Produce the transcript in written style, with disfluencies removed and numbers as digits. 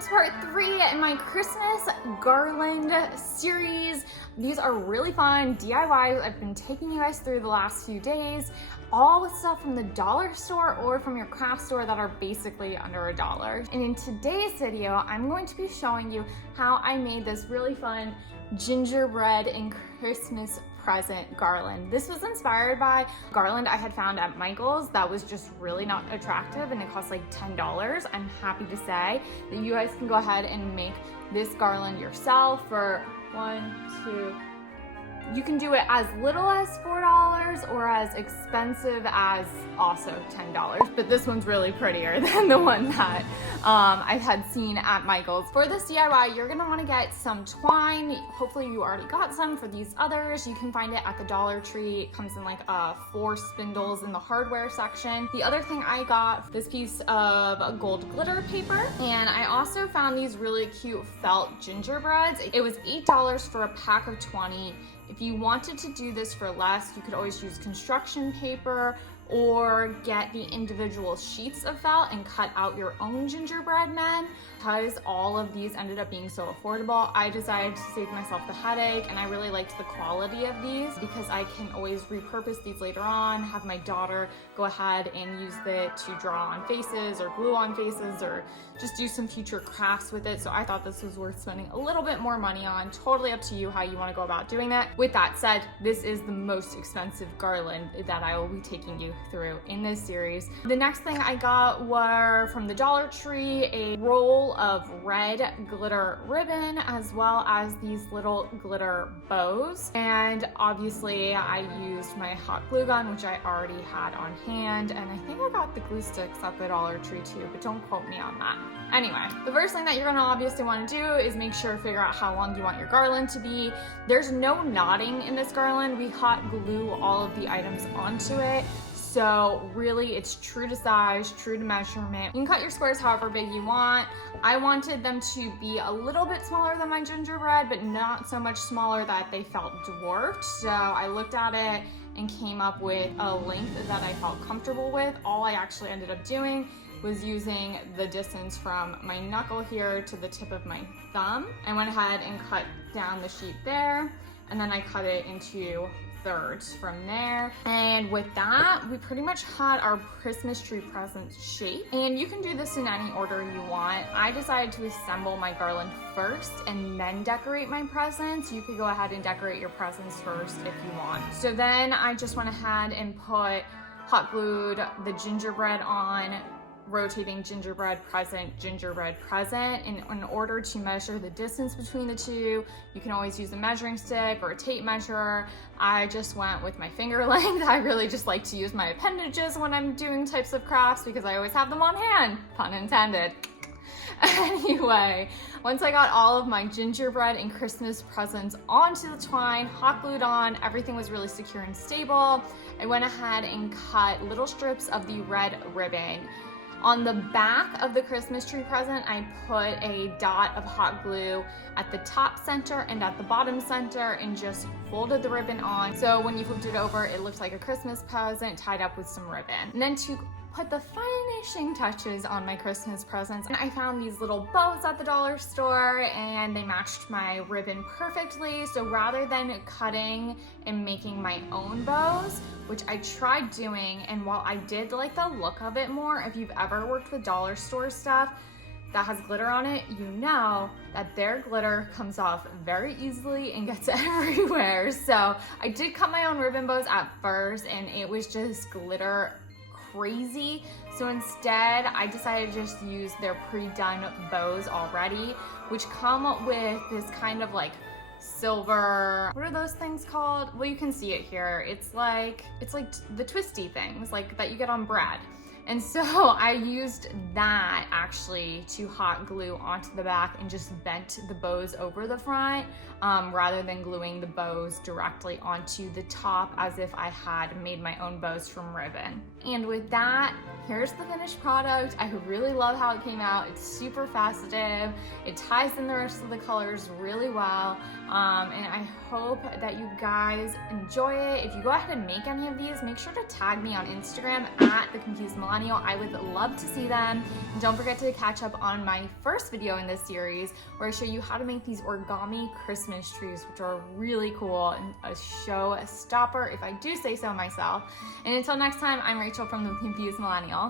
welcome to part 3 in my Christmas Garland series. These are really fun DIYs I've been taking you guys through the last few days, all with stuff from the dollar store or from your craft store that are basically under $1. And in today's video, I'm going to be showing you how I made this really fun gingerbread and Christmas present garland. This was inspired by garland I had found at Michael's that was just really not attractive and it cost like $10. I'm happy to say that you guys can go ahead and make this garland yourself for you can do it as little as $4 or as expensive as also $10, but this one's really prettier than the one that I've had seen at Michael's. For this DIY, you're gonna wanna get some twine. Hopefully you already got some. For these others, you can find it at the Dollar Tree. It comes in like 4 spindles in the hardware section. The other thing I got, this piece of gold glitter paper, and I also found these really cute felt gingerbreads. It was $8 for a pack of 20. If you wanted to do this for less, you could always use construction paper or get the individual sheets of felt and cut out your own gingerbread men. Because all of these ended up being so affordable, I decided to save myself the headache, and I really liked the quality of these because I can always repurpose these later on, have my daughter go ahead and use it to draw on faces or glue on faces or just do some future crafts with it. So I thought this was worth spending a little bit more money on. Totally up to you how you want to go about doing that. With that said, this is the most expensive garland that I will be taking you through in this series. The next thing I got were from the Dollar Tree, a roll of red glitter ribbon as well as these little glitter bows. And obviously I used my hot glue gun, which I already had on hand, and I think I got the glue sticks at the Dollar Tree too, but don't quote me on that. Anyway, the first thing that you're gonna obviously want to do is make sure to figure out how long you want your garland to be. There's no knotting in this garland. We hot glue all of the items onto it. So really it's true to size, true to measurement. You can cut your squares however big you want. I wanted them to be a little bit smaller than my gingerbread, but not so much smaller that they felt dwarfed. So I looked at it and came up with a length that I felt comfortable with. All I actually ended up doing was using the distance from my knuckle here to the tip of my thumb. I went ahead and cut down the sheet there, and then I cut it into thirds from there. And with that, we pretty much had our Christmas tree present shape. And you can do this in any order you want. I decided to assemble my garland first and then decorate my presents. You could go ahead and decorate your presents first if you want. So then I just went ahead and hot glued the gingerbread on, rotating gingerbread present and in order to measure the distance between the two, you can always use a measuring stick or a tape measure. I just went with my finger length. I really just like to use my appendages when I'm doing types of crafts because I always have them on hand, pun intended. Anyway, once I got all of my gingerbread and Christmas presents onto the twine, hot glued on, everything was really secure and stable, I went ahead and cut little strips of the red ribbon. On the back of the Christmas tree present, I put a dot of hot glue at the top center and at the bottom center and just folded the ribbon on. So when you flipped it over, it looked like a Christmas present tied up with some ribbon. And then to put the finishing touches on my Christmas presents, and I found these little bows at the dollar store and they matched my ribbon perfectly. So rather than cutting and making my own bows, which I tried doing, and while I did like the look of it more, if you've ever worked with dollar store stuff that has glitter on it, you know that their glitter comes off very easily and gets everywhere. So I did cut my own ribbon bows at first and it was just glitter crazy. So instead I decided to just use their pre-done bows already, which come with this kind of like silver, what are those things called? Well, you can see it here. It's like the twisty things like that you get on bread. And so I used that actually to hot glue onto the back and just bent the bows over the front rather than gluing the bows directly onto the top as if I had made my own bows from ribbon. And with that, here's the finished product. I really love how it came out. It's super festive. It ties in the rest of the colors really well. And I hope that you guys enjoy it. If you go ahead and make any of these, make sure to tag me on Instagram at The Confused Millennial. I would love to see them. And don't forget to catch up on my first video in this series where I show you how to make these origami Christmas trees, which are really cool and a showstopper, if I do say so myself. And until next time, I'm Rachel from The Confused Millennial.